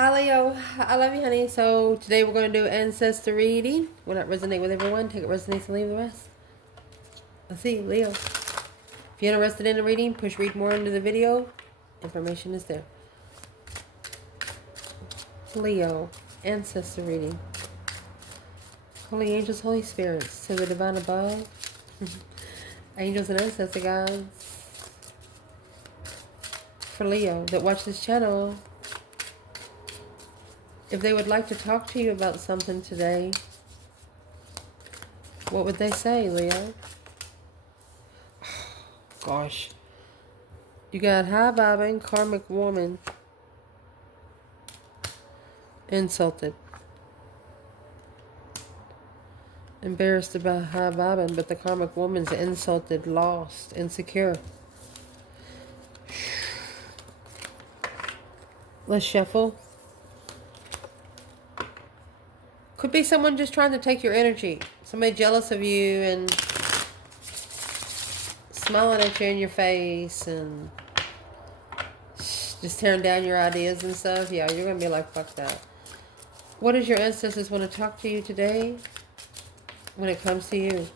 Hi Leo, I love you, honey. So today we're going to do Ancestor reading. Will not resonate with everyone. Take it resonates and leave the rest. Let's see, Leo. If you're interested in a reading, push read more into the video. Information is there. Leo, Ancestor reading. Holy angels, Holy spirits, to the divine above. Angels and ancestor gods. For Leo that watch this channel, if they would like to talk to you about something today, what would they say, Leo? Gosh. You got high vibing, karmic woman. Insulted. Embarrassed about high vibing, but the karmic woman's insulted, lost, insecure. Let's shuffle. Could be someone just trying to take your energy. Somebody jealous of you and smiling at you in your face and just tearing down your ideas and stuff. Yeah, you're going to be like, fuck that. What does your ancestors want to talk to you today when it comes to you?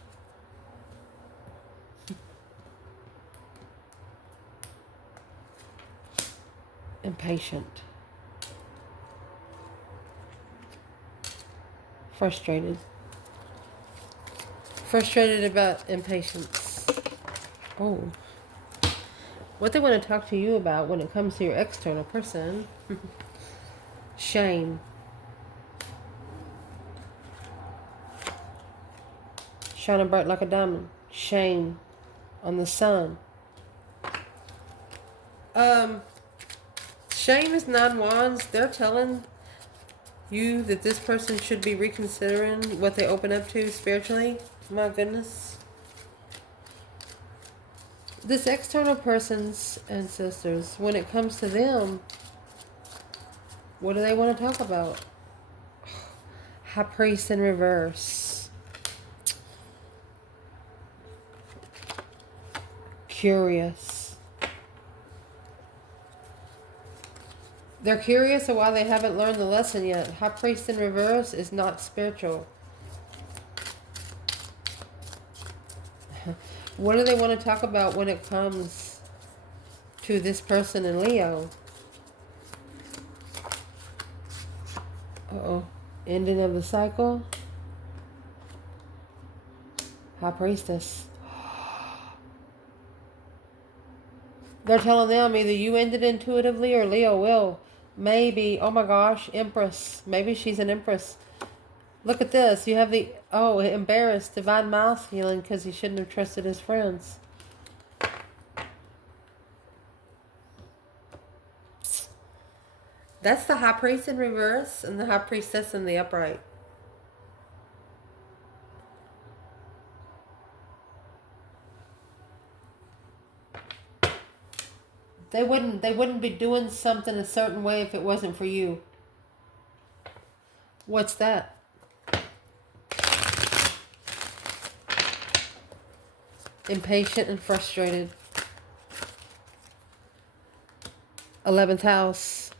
Impatient. Frustrated. Frustrated about impatience. Oh. What they want to talk to you about when it comes to your external person. Shame. Shining bright like a diamond. Shame on the sun. Shame is 9 wands. They're telling you that this person should be reconsidering what they open up to spiritually. My goodness. This external person's ancestors, when it comes to them, what do they want to talk about? High Priest in reverse. Curious. They're curious of why they haven't learned the lesson yet. High Priest in reverse is not spiritual. What do they want to talk about when it comes to this person in Leo? Uh-oh. Ending of the cycle. High Priestess. They're telling them either you ended intuitively or Leo will. Maybe, oh my gosh, Empress. Maybe she's an Empress. Look at this. You have the, oh, embarrassed, divine mouth healing because he shouldn't have trusted his friends. That's the High Priest in reverse and the High Priestess in the upright. They wouldn't be doing something a certain way if it wasn't for you. What's that? Impatient and frustrated. 11th house.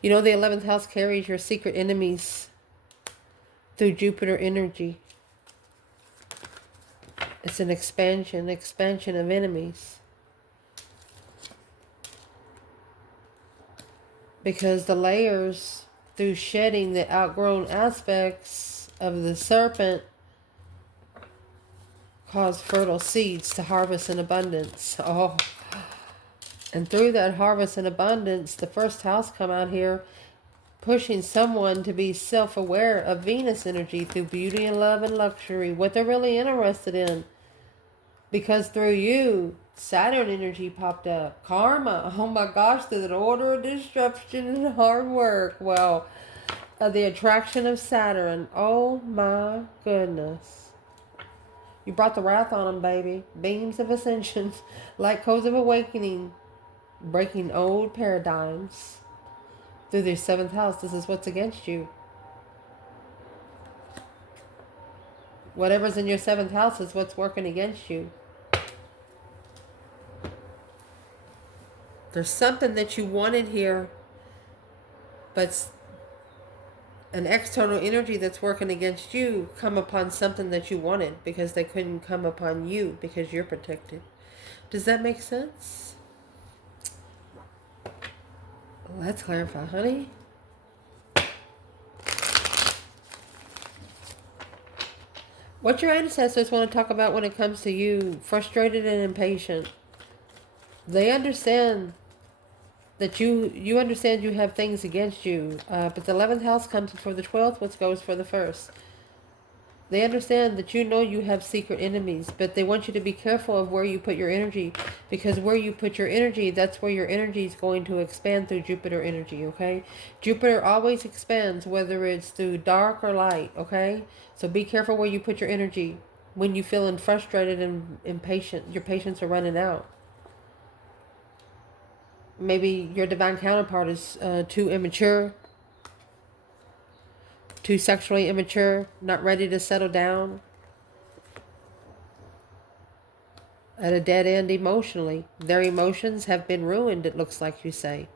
You know the 11th house carries your secret enemies through Jupiter energy. It's an expansion of enemies. Because the layers, through shedding the outgrown aspects of the serpent, cause fertile seeds to harvest in abundance. Oh, and through that harvest in abundance, the first house come out here pushing someone to be self-aware of Venus energy through beauty and love and luxury, what they're really interested in. Because through you, Saturn energy popped up. Karma. Oh my gosh, through the order of disruption and hard work. Well, the attraction of Saturn. Oh my goodness. You brought the wrath on them, baby. Beams of ascension. Light codes of awakening. Breaking old paradigms. Through their 7th house. This is what's against you. Whatever's in your 7th house is what's working against you. There's something that you wanted here But an external energy that's working against you come upon something that you wanted because they couldn't come upon you because you're protected. Does that make sense? Let's clarify, honey. What your ancestors want to talk about when it comes to you, frustrated and impatient. They understand that you understand you have things against you, but the 11th house comes before the 12th, which goes for the 1st. They understand that you know you have secret enemies, but they want you to be careful of where you put your energy, because where you put your energy, that's where your energy is going to expand through Jupiter energy, okay? Jupiter always expands, whether it's through dark or light, okay? So be careful where you put your energy when you're feeling frustrated and impatient. Your patience are running out. Maybe your divine counterpart is too immature, too sexually immature, not ready to settle down, at a dead end emotionally. Their emotions have been ruined, it looks like you say.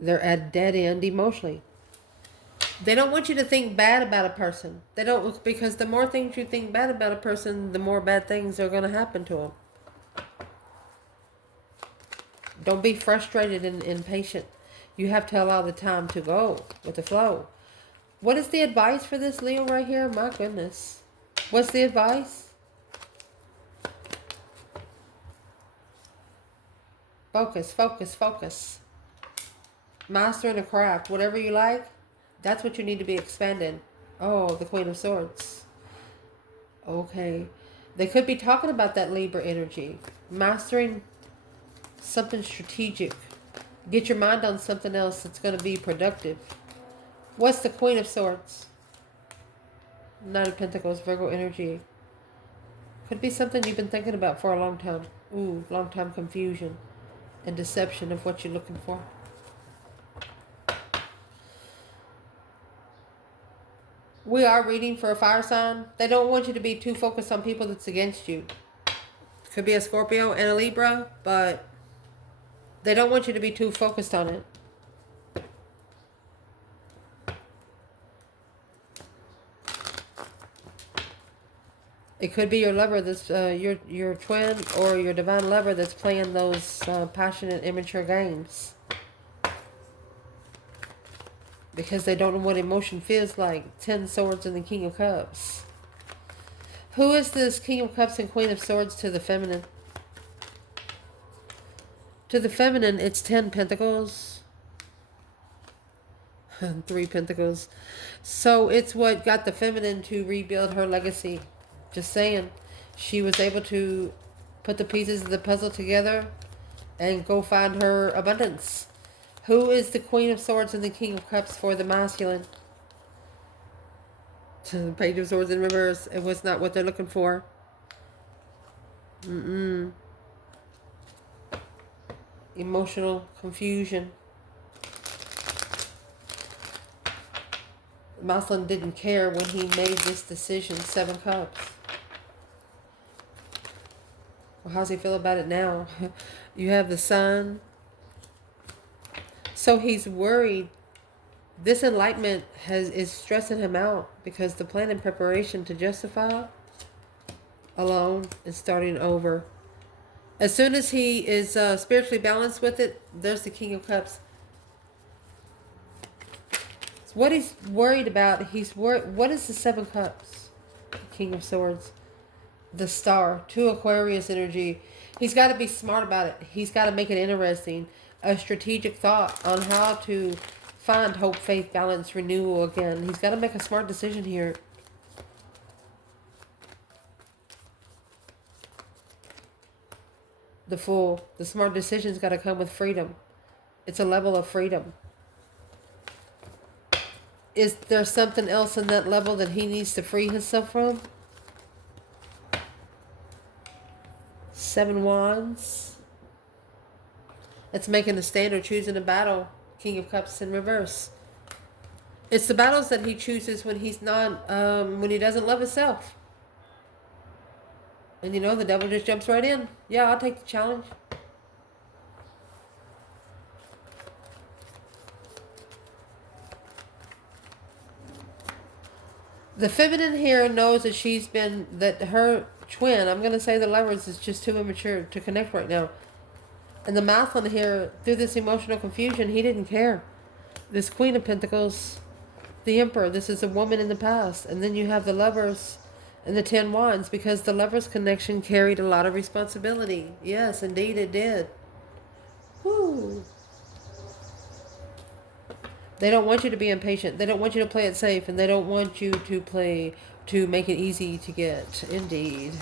They're at a dead end emotionally. They don't want you to think bad about a person. They don't, because the more things you think bad about a person, the more bad things are going to happen to them. Don't be frustrated and impatient. You have to allow the time to go with the flow. What is the advice for this Leo right here? My goodness. What's the advice? Focus, focus, focus. Mastering a craft, whatever you like, that's what you need to be expanding. Oh, the Queen of Swords. Okay. They could be talking about that Libra energy. Mastering something strategic. Get your mind on something else that's going to be productive. What's the Queen of Swords? Knight of Pentacles, Virgo energy. Could be something you've been thinking about for a long time. Ooh, long time confusion and deception of what you're looking for. We are reading for a fire sign. They don't want you to be too focused on people that's against you. Could be a Scorpio and a Libra, but they don't want you to be too focused on it. It could be your lover that's your twin or your divine lover that's playing those passionate, immature games. Because they don't know what emotion feels like. 10 Swords and the King of Cups. Who is this King of Cups and Queen of Swords to the feminine? To the feminine, it's 10 Pentacles. 3 Pentacles. So it's what got the feminine to rebuild her legacy. Just saying. She was able to put the pieces of the puzzle together and go find her abundance. Who is the Queen of Swords and the King of Cups for the masculine? Page of Swords in reverse. It was not what they're looking for. Emotional confusion. Masculine didn't care when he made this decision. 7 Cups. Well, how's he feel about it now? You have the Sun. So he's worried. This enlightenment is stressing him out because the plan and preparation to justify alone is starting over. As soon as he is spiritually balanced with it, there's the King of Cups. So what he's worried about, he's worried. What is the 7 Cups? The King of Swords. The Star. 2 Aquarius energy. He's got to be smart about it. He's got to make it interesting. A strategic thought on how to find hope, faith, balance, renewal again. He's got to make a smart decision here. The Fool. The smart decision's got to come with freedom. It's a level of freedom. Is there something else in that level that he needs to free himself from? 7 Wands. It's making a stand or choosing a battle. King of Cups in reverse. It's the battles that he chooses when he's not, when he doesn't love himself. And you know, the devil just jumps right in. Yeah, I'll take the challenge. The feminine here knows that that her twin, I'm going to say the Lovers, is just too immature to connect right now. And the masculine here, through this emotional confusion, he didn't care. This Queen of Pentacles, the Emperor, this is a woman in the past. And then you have the Lovers and the 10 Wands, because the Lovers connection carried a lot of responsibility. Yes, indeed it did. Woo. They don't want you to be impatient. They don't want you to play it safe, and they don't want you to make it easy to get. Indeed.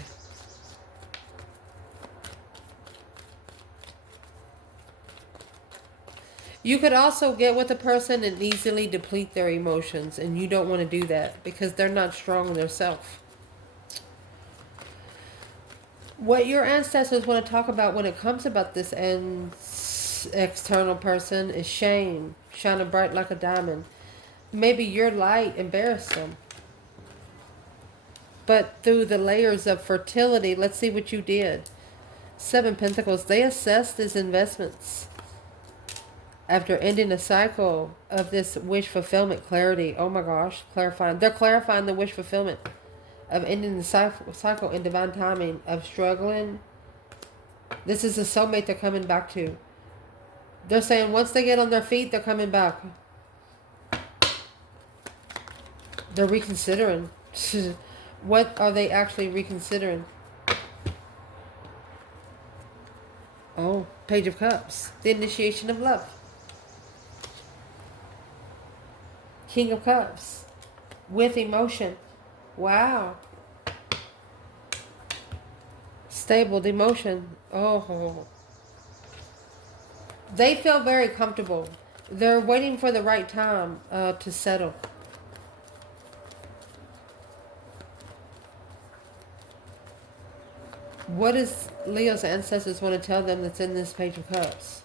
You could also get with a person and easily deplete their emotions, and you don't want to do that because they're not strong in their self. What your ancestors want to talk about when it comes about this external person is shame, shining bright like a diamond. Maybe your light embarrassed them. But through the layers of fertility, let's see what you did. 7 Pentacles, they assessed his investments. After ending a cycle of this wish fulfillment clarity. Oh my gosh, clarifying. They're clarifying the wish fulfillment of ending the cycle in divine timing of struggling. This is a soulmate they're coming back to. They're saying once they get on their feet, they're coming back. They're reconsidering. What are they actually reconsidering? Oh, Page of Cups. The initiation of love. King of Cups. With emotion. Wow. Stable emotion. Oh. They feel very comfortable. They're waiting for the right time to settle. What does Leo's ancestors want to tell them that's in this Page of Cups?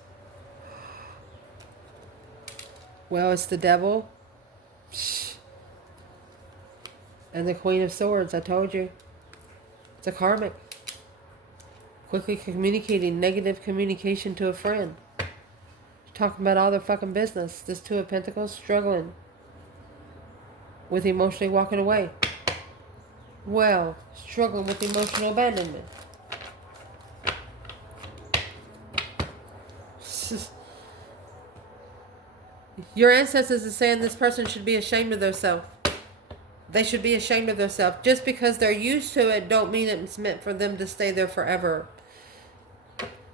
Well, it's the Devil. And the Queen of Swords, I told you. It's a Karmic. Quickly communicating negative communication to a friend. Talking about all their fucking business. This 2 of Pentacles, struggling with emotionally walking away. Well, struggling with emotional abandonment. Your ancestors are saying this person should be ashamed of themselves. They should be ashamed of themselves. Just because they're used to it don't mean it's meant for them to stay there forever.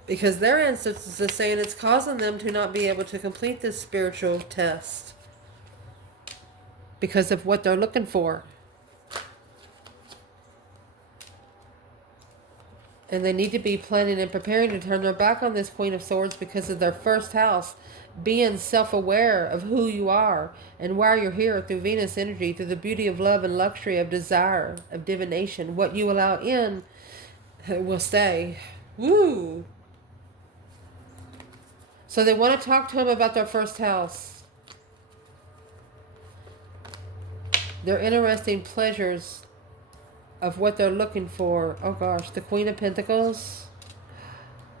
Because their ancestors are saying it's causing them to not be able to complete this spiritual test. Because of what they're looking for. And they need to be planning and preparing to turn their back on this Queen of Swords because of their first house. Being self-aware of who you are and why you're here through Venus energy, through the beauty of love and luxury, of desire, of divination. What you allow in will stay. Woo! So they want to talk to him about their first house. Their interesting pleasures of what they're looking for. Oh gosh, the Queen of Pentacles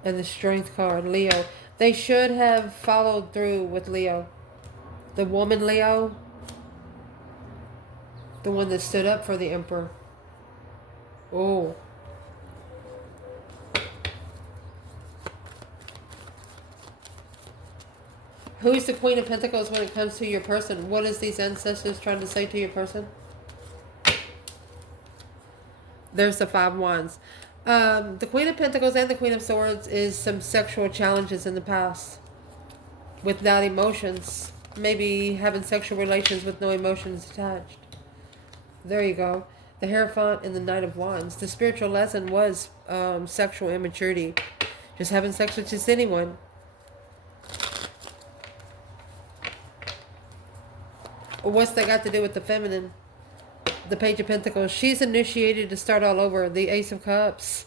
and the Strength card, Leo. They should have followed through with Leo. The woman Leo. The one that stood up for the Emperor. Oh. Who's the Queen of Pentacles when it comes to your person? What is these ancestors trying to say to your person? There's the 5 Wands. The Queen of Pentacles and the Queen of Swords is some sexual challenges in the past. Without emotions. Maybe having sexual relations with no emotions attached. There you go. The Hierophant and the Knight of Wands. The spiritual lesson was sexual immaturity. Just having sex with just anyone. What's that got to do with the feminine? The Page of Pentacles. She's initiated to start all over. The Ace of Cups.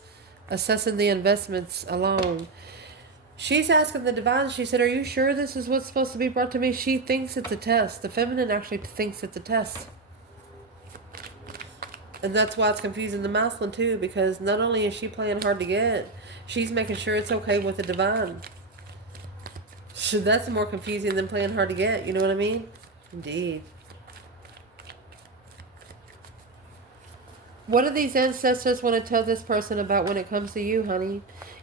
Assessing the investments alone. She's asking the divine. She said, are you sure this is what's supposed to be brought to me? She thinks it's a test. The feminine actually thinks it's a test. And that's why it's confusing the masculine too. Because not only is she playing hard to get, she's making sure it's okay with the divine. So that's more confusing than playing hard to get. You know what I mean? Indeed. What do these ancestors want to tell this person about when it comes to you, honey?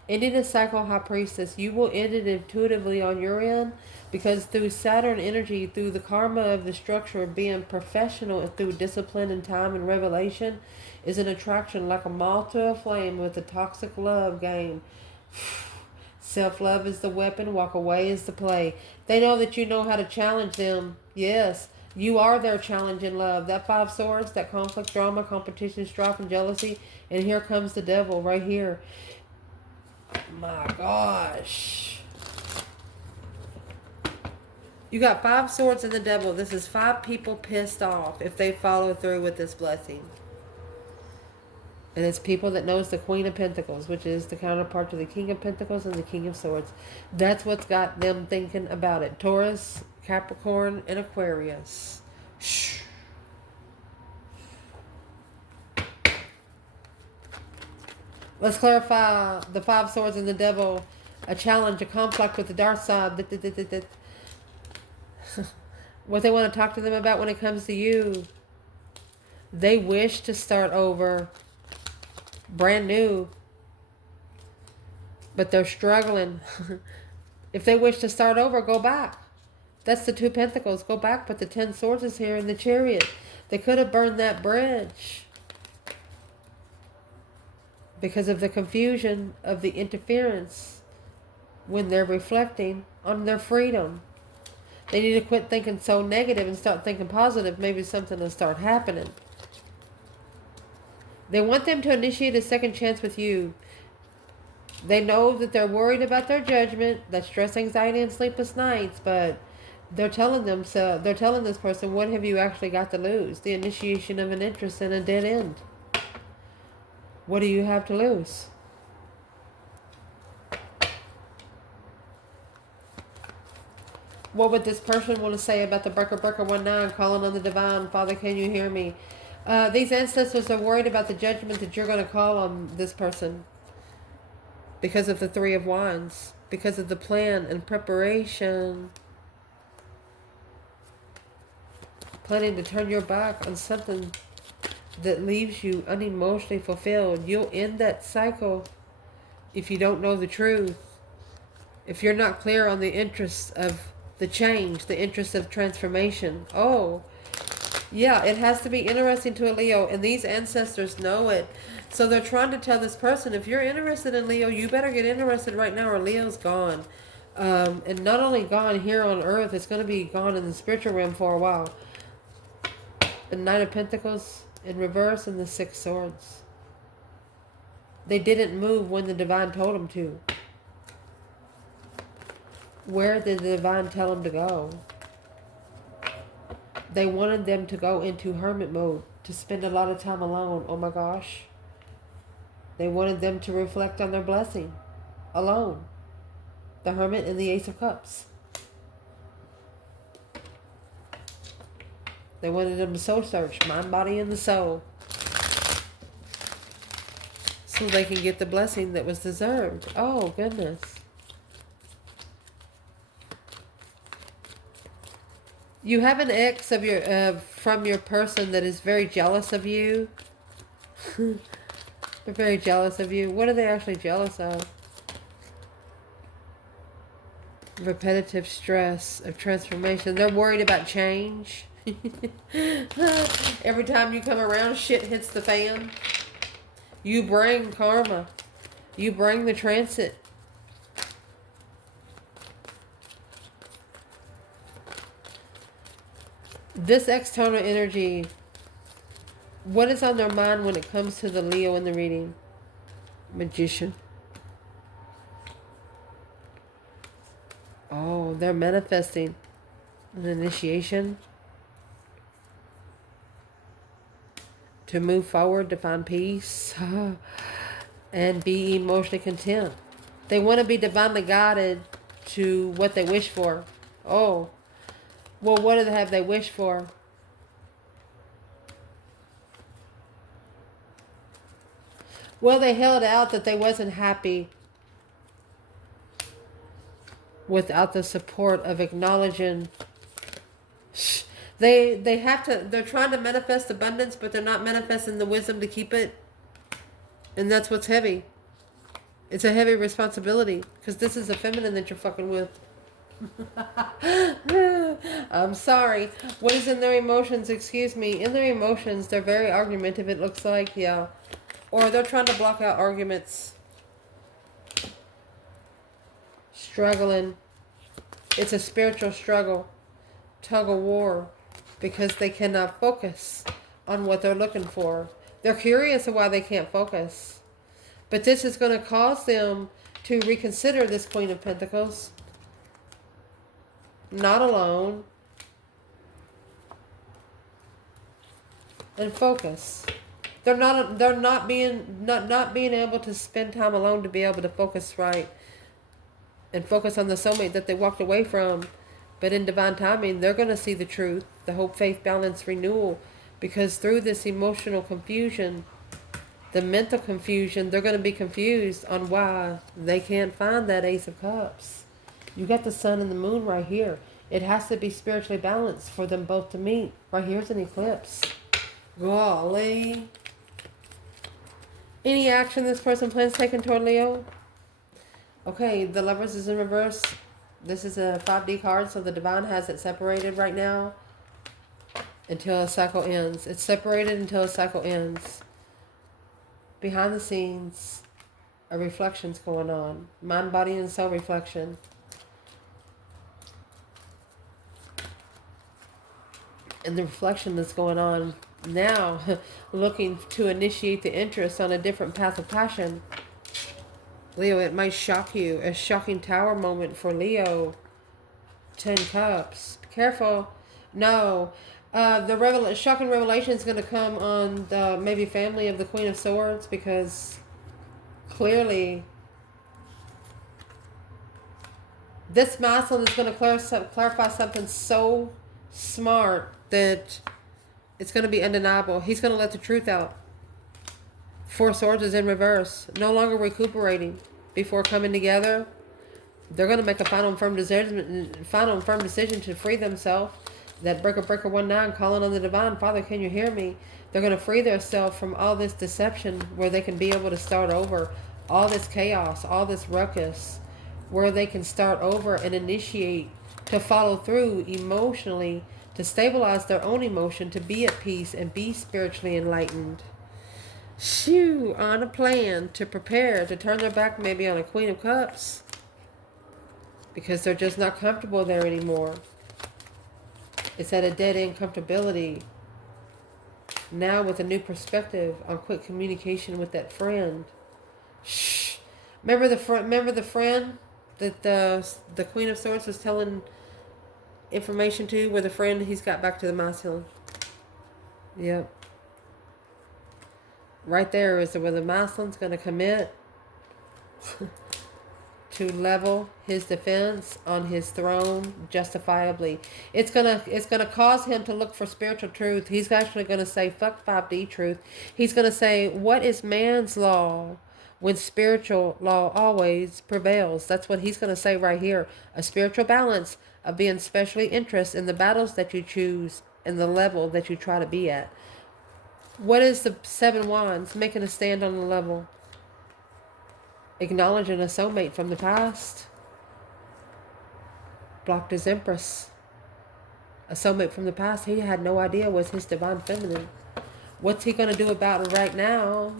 Ending a cycle, High Priestess. You will end it intuitively on your end because through Saturn energy, through the karma of the structure of being professional and through discipline and time and revelation is an attraction like a moth to a flame with a toxic love game. Self-love is the weapon, walk away is the play. They know that you know how to challenge them. Yes, you are their challenge in love. That 5 swords, that conflict, drama, competition, strife, and jealousy. And here comes the devil right here. My gosh. You got 5 swords and the devil. This is 5 people pissed off if they follow through with this blessing. And it's people that knows the Queen of Pentacles, which is the counterpart to the King of Pentacles and the King of Swords. That's got them thinking about it. Taurus, Capricorn, and Aquarius. Shh. Let's clarify the 5 swords and the devil. A challenge, a conflict with the dark side. What they want to talk to them about when it comes to you. They wish to start over. Brand new. But they're struggling. If they wish to start over, go back. That's the 2 Pentacles. Go back, but the 10 Swords is here in the Chariot. They could have burned that bridge. Because of the confusion of the interference when they're reflecting on their freedom. They need to quit thinking so negative and start thinking positive. Maybe something will start happening. They want them to initiate a second chance with you. They know that they're worried about their judgment, that stress, anxiety, and sleepless nights, but they're telling them so. They're telling this person, what have you actually got to lose? The initiation of an interest in a dead end. What do you have to lose? What would this person want to say about the Breaker 19 calling on the divine? Father, can you hear me? These ancestors are worried about the judgment that you're going to call on this person because of the 3 of Wands, because of the plan and preparation, planning to turn your back on something that leaves you unemotionally fulfilled. You'll end that cycle if you don't know the truth. If you're not clear on the interests of the change, the interests of transformation. Oh, yeah, it has to be interesting to a Leo, and these ancestors know it. So they're trying to tell this person, if you're interested in Leo, you better get interested right now or Leo's gone. And not only gone here on Earth, it's going to be gone in the spiritual realm for a while. The Knight of Pentacles in reverse and the 6 Swords. They didn't move when the divine told them to. Where did the divine tell them to go? They wanted them to go into hermit mode, to spend a lot of time alone. Oh my gosh. They wanted them to reflect on their blessing alone. The Hermit and the Ace of Cups. They wanted them to soul search, mind, body, and the soul. So they can get the blessing that was deserved. Oh, goodness. You have an ex of your from your person that is very jealous of you. They're very jealous of you. What are they actually jealous of? Repetitive stress of transformation. They're worried about change. Every time you come around, shit hits the fan. You bring karma. You bring the transit. This external energy, what is on their mind when it comes to the Leo in the reading? Magician. Oh, they're manifesting an initiation to move forward, to find peace, and be emotionally content. They want to be divinely guided to what they wish for. Oh, well, what have they wished for? Well, they held out that they wasn't happy without the support of acknowledging They have to, they're trying to manifest abundance, but they're not manifesting the wisdom to keep it. And that's what's heavy. It's a heavy responsibility because this is a feminine that you're fucking with. I'm sorry. What is in their emotions? Excuse me. In their emotions, they're very argumentative, it looks like. Yeah. Or they're trying to block out arguments. Struggling. It's a spiritual struggle. Tug of war. Because they cannot focus on what they're looking for. They're curious of why they can't focus. But this is going to cause them to reconsider this Queen of Pentacles. Not alone. And focus. They're not being able to spend time alone to be able to focus right. And focus on the soulmate that they walked away from. But in divine timing, they're going to see the truth. The hope, faith, balance, renewal. Because through this emotional confusion, the mental confusion, they're going to be confused on why they can't find that Ace of Cups. You got the sun and the moon right here. It has to be spiritually balanced for them both to meet. Right here's an eclipse. Golly. Any action this person plans taking toward Leo? Okay, the Lovers is in reverse. This is a 5D card, so the divine has it separated right now until a cycle ends. It's separated until a cycle ends. Behind the scenes, a reflection's going on. Mind, body, and soul reflection. And the reflection that's going on now, looking to initiate the interest on a different path of passion. Leo, it might shock you. A shocking tower moment for Leo. 10 Cups. Be careful. No. The shocking revelation is going to come on the maybe family of the Queen of Swords, because clearly this masculine is going to clarify something so smart that it's going to be undeniable. He's going to let the truth out. 4 Swords is in reverse. No longer recuperating before coming together. They're going to make a final and firm decision to free themselves. That breaker 19 calling on the divine. Father, can you hear me? They're going to free themselves from all this deception where they can be able to start over. All this chaos, all this ruckus, where they can start over and initiate to follow through emotionally, to stabilize their own emotion, to be at peace and be spiritually enlightened. Shoo, on a plan to prepare to turn their back maybe on a Queen of Cups. Because they're just not comfortable there anymore. It's at a dead-end comfortability. Now with a new perspective on quick communication with that friend. Shh. Remember the friend that the Queen of Swords was telling information to, where the friend, he's got back to the masculine. Yep. Right there is where the masculine's going to commit to level his defense on his throne justifiably. It's gonna cause him to look for spiritual truth. He's actually gonna say, fuck 5D truth. He's gonna say, what is man's law when spiritual law always prevails? That's what he's gonna say right here. A spiritual balance of being specially interested in the battles that you choose and the level that you try to be at. What is the 7 Wands? Making a stand on the level. Acknowledging a soulmate from the past. Blocked his Empress. A soulmate from the past he had no idea was his divine feminine. What's he going to do about it right now?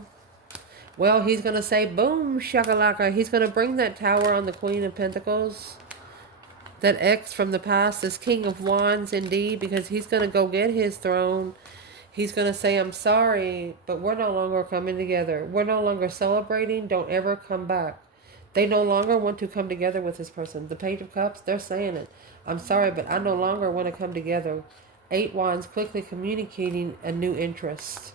Well, he's going to say, boom, shakalaka. He's going to bring that tower on the Queen of Pentacles. That ex from the past, this King of Wands indeed, because he's going to go get his throne. He's going to say, I'm sorry, but we're no longer coming together. We're no longer celebrating. Don't ever come back. They no longer want to come together with this person. The Page of Cups, they're saying it. I'm sorry, but I no longer want to come together. 8 Wands quickly communicating a new interest.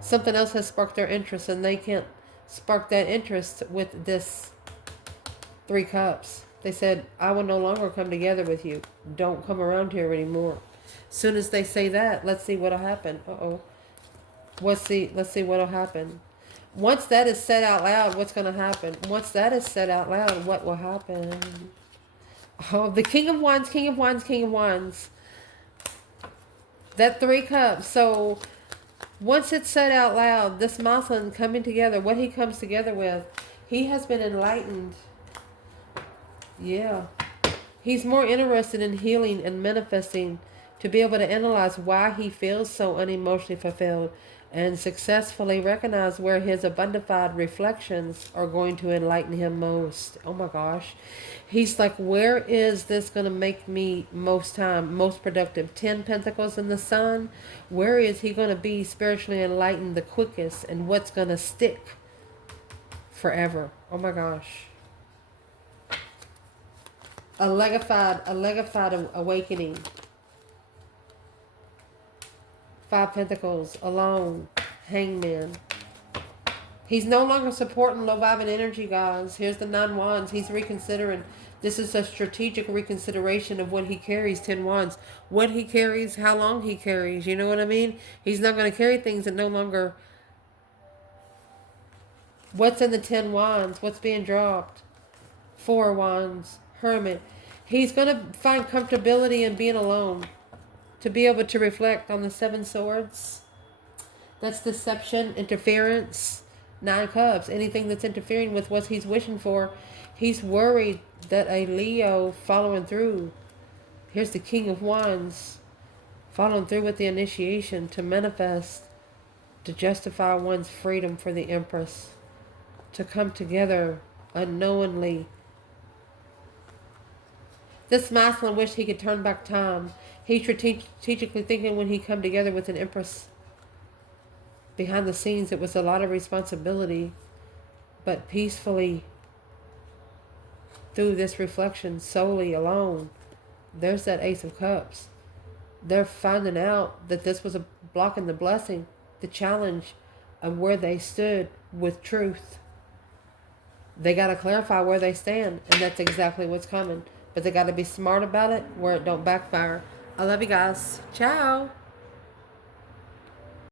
Something else has sparked their interest, and they can't spark that interest with this 3 Cups. They said, I will no longer come together with you. Don't come around here anymore. Soon as they say that, let's see what'll happen. Let's see what'll happen. Once that is said out loud, what's going to happen? Once that is said out loud, what will happen? Oh, the King of Wands, King of Wands, King of Wands. That 3 cups. So once it's said out loud, this Moslem coming together, what he comes together with, he has been enlightened. Yeah. He's more interested in healing and manifesting to be able to analyze why he feels so unemotionally fulfilled and successfully recognize where his abundified reflections are going to enlighten him most. Oh my gosh. He's like, where is this going to make me most productive? 10 pentacles in the sun. Where is he going to be spiritually enlightened the quickest, and what's going to stick forever? Oh my gosh. A legified awakening. 5 pentacles, alone, hangman. He's no longer supporting low vibing energy, guys. Here's the 9 wands. He's reconsidering. This is a strategic reconsideration of what he carries. 10 wands. What he carries, how long he carries. You know what I mean? He's not going to carry things that no longer... What's in the 10 wands? What's being dropped? 4 wands. Hermit. He's going to find comfortability in being alone. To be able to reflect on the 7 swords. That's deception, interference. 9 cups. Anything that's interfering with what he's wishing for. He's worried that a Leo following through. Here's the King of Wands. Following through with the initiation to manifest. To justify one's freedom for the Empress. To come together unknowingly. This masculine wished he could turn back time. He's strategically thinking when he come together with an Empress. Behind the scenes, it was a lot of responsibility. But peacefully, through this reflection, solely alone, there's that Ace of Cups. They're finding out that this was a blocking the blessing, the challenge of where they stood with truth. They got to clarify where they stand, and that's exactly what's coming. But they got to be smart about it where it don't backfire. I love you guys. Ciao.